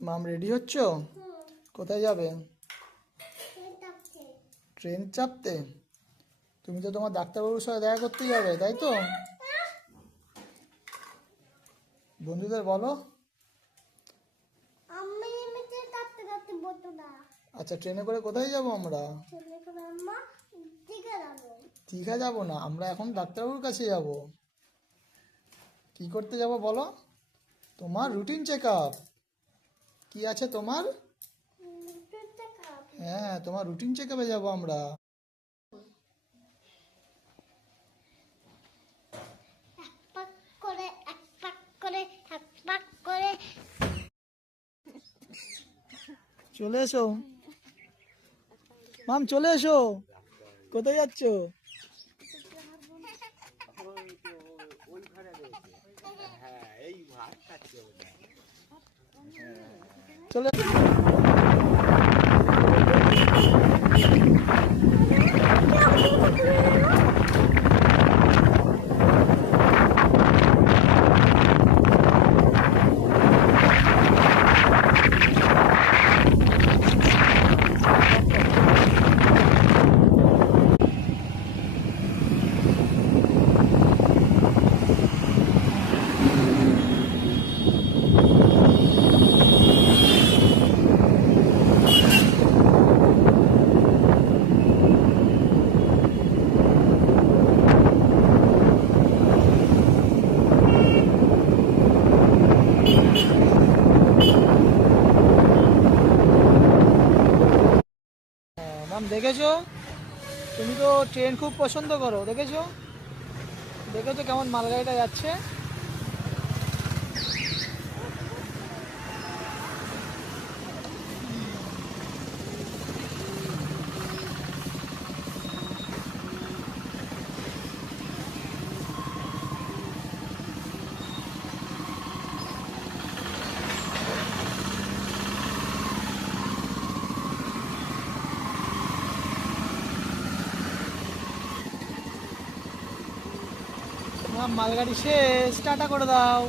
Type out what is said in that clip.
মাম ready হচ্ছ? কোথায় যাবে? ট্রেন চাপতে? তুমি তো তোমার ডাক্তারবাবুর সাথে দেখা করতে যাবে, তাই তো? বন্ধুদের বলো। আচ্ছা, ট্রেনে করে কোথায় যাব আমরা? দীঘা যাব না, আমরা এখন ডাক্তারবাবুর কাছে যাব। কি করতে যাব বলো? তোমার রুটিন চেক আপ। কি আছে তোমার? হ্যাঁ, তোমার রুটিন চেক আপে যাবো আমরা। চলে এসো মাম, চলে এসো। কোথায় যাচ্ছ? চলে মাম, দেখেছো? তুমি তো ট্রেন খুব পছন্দ করো, দেখেছো? দেখেছো কেমন মালগাড়িটা যাচ্ছে? মাম, মালগাড়ি শেষ, টাটা করে দাও।